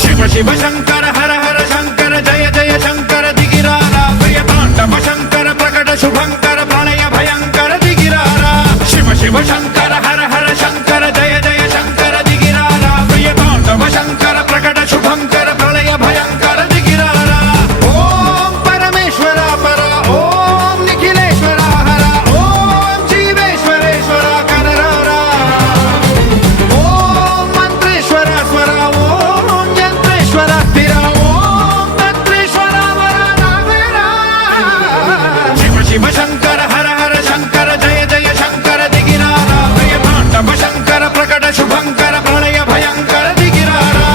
శివ శివ శంకర హర హర శంకర జయ జయ శంకర దిగిరారా ప్రియతాండవ శంకర ప్రకట శుభంకర ప్రళయ భయంకర దిగిరారా శివ శివ శంకర హర హర శంకర జయ జయ శంకర దిగిరారా ప్రియతాండవ శంకర ప్రకట శుభంకర ప్రళయ భయంకర దిగిరారా ఓం పరమేశ్వర పర ఓం నిఖిలేశ్వర హర ఓం జీవేశ్వరేశ్వర కరరారా ఓం మంత్రేశ్వర స్వర ఓం యంత్రేశ్వర స్థిర ఓం తంత్రేశ్వర వర రావేరా శివ శివ శంకర హర హర శంకర జయ జయ శంకర దిగిరారా ప్రియతాండవ శంకర ప్రకట శుభంకర ప్రళయ భయంకర దిగిరారా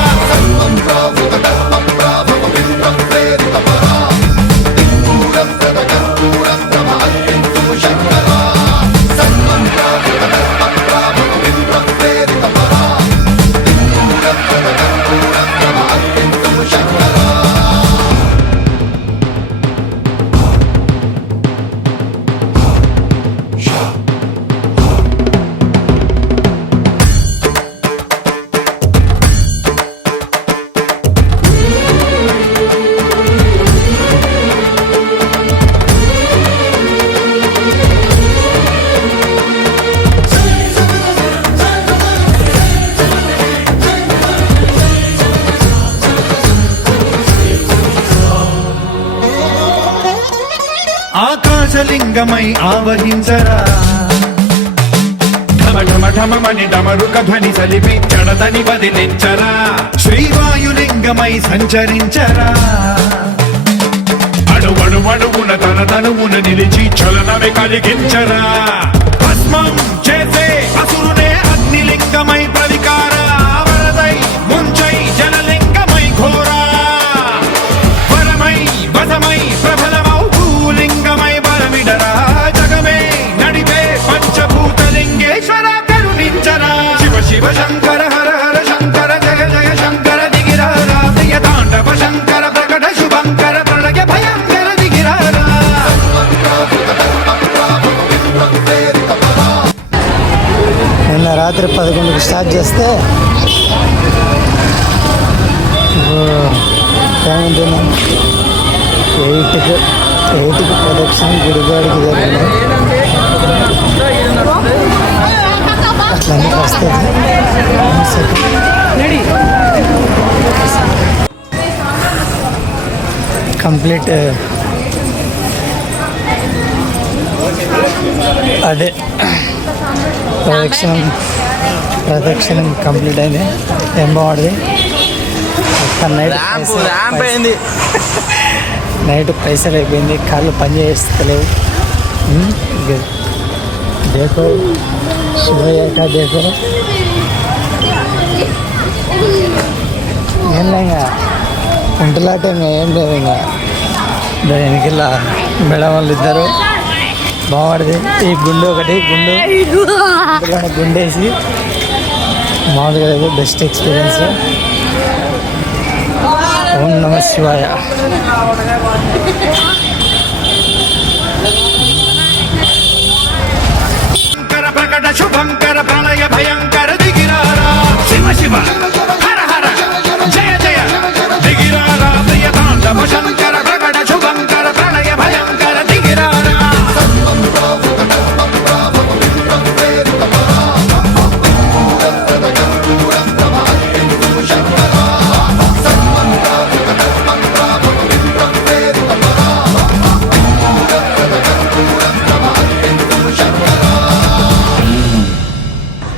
ఆకాశలింగమై ఆవహించరా ఢమ ఢమ ఢమమని డమరుక ధ్వని సలిపి జడదని వదిలించరా శ్రీవాయులింగమై సంచరించరా అడువడువడువున తన తనువున నిలిచి చలనమే కలిగించరా భస్మం చేసే అసురునే అగ్నిలింగమై ప్రవికార వరదై ముంచై జలలింగమై ఘోరా వరమై వసమై ప్రబలమౌ భూలింగమై బలమిడరా జగమే నడిపే పంచభూతలింగేశ్వర కరుణించరా శివ శివ శంకర హర హర శంకర జయ జయ శంకర దిగిరారా ప్రియతాండవ శంకర ప్రకట శుభంకర ప్రళయ భయంకర దిగిరారా నిన్న రాత్రి 11కి స్టార్ట్ చేస్తే ఎయిట్కి ప్రదక్షిణ గుడిగాడికి జరిగింది. అట్లన్నీ వస్తుంది. కంప్లీట్ అదే ప్రదక్షిణం కంప్లీట్ అయింది. ఏం బాగుంది. నైట్ పైసలు అయిపోయింది. కాళ్ళు పని చేస్తలేవు. దేకో శివయ్యట దేకో ఏం ఇంకా కుంటలాట ఏం లేదు. ఇంకా వెనకల్లా మేడం వాళ్ళు ఇద్దరు బాగుంది. ఈ గుండు ఒకటి గుండేసి మామూలుగా లేదు. Best experience. ఓం నమ శివాయ. ప్రకట శుభంకర ప్రళయ భయంకర దిగిరారా శివ శివ హర హర జయ జయ దిగిరారా ప్రియతాండవ శంకర ప్రకట శుభంకర ప్రళయ భయంకర దిగిరారా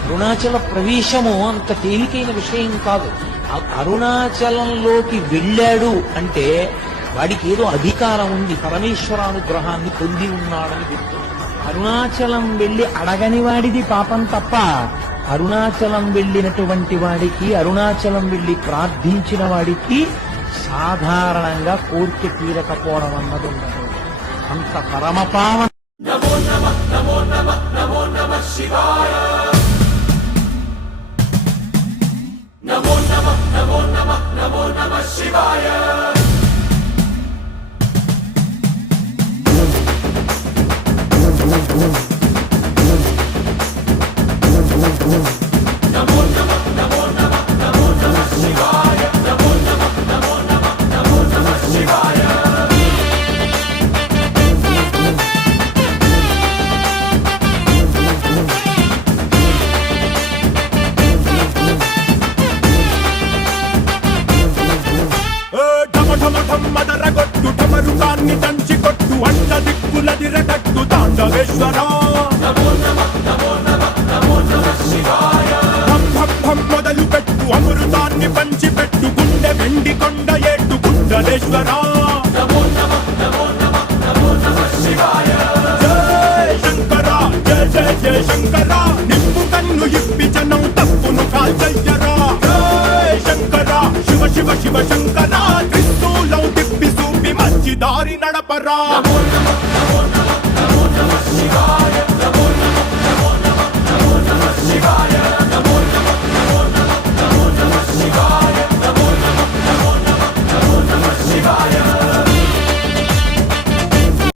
అరుణాచల ప్రవేశము అంత తేలికైన విషయం కాదు. అరుణాచలంలోకి వెళ్ళాడు అంటే వాడికి ఏదో అధికారం ఉంది, పరమేశ్వరానుగ్రహాన్ని పొంది ఉన్నాడని గుర్తు. అరుణాచలం వెళ్ళి అడగని వాడిది పాపం తప్ప అరుణాచలం వెళ్ళినటువంటి వాడికి, అరుణాచలం వెళ్ళి ప్రార్థించిన వాడికి సాధారణంగా కోరిక తీరకపోవడం అన్నది ఉండదు. అంత పరమపావన. నమో నమః నమో నమః నమో నమః శివాయ. నమో నమః నమో నమః నమో నమః శివాయ. భక్తులదిరగట్టు తాండవేశ్వర భం మొదలు పెట్టు అమృతాన్ని పంచిపెట్టు గుండె వెండి కొండ ఏట్టు గుండలేశ్వర జయ శంకర జయ జయ జయ శంకర నిప్పు కన్ను ఇప్పి జనం తప్పును కాల్చయ్యరా జయ శంకర శివ శివ శివ శంకర త్రిశూలం తిప్పి చూపి మంచి దారి నడపరా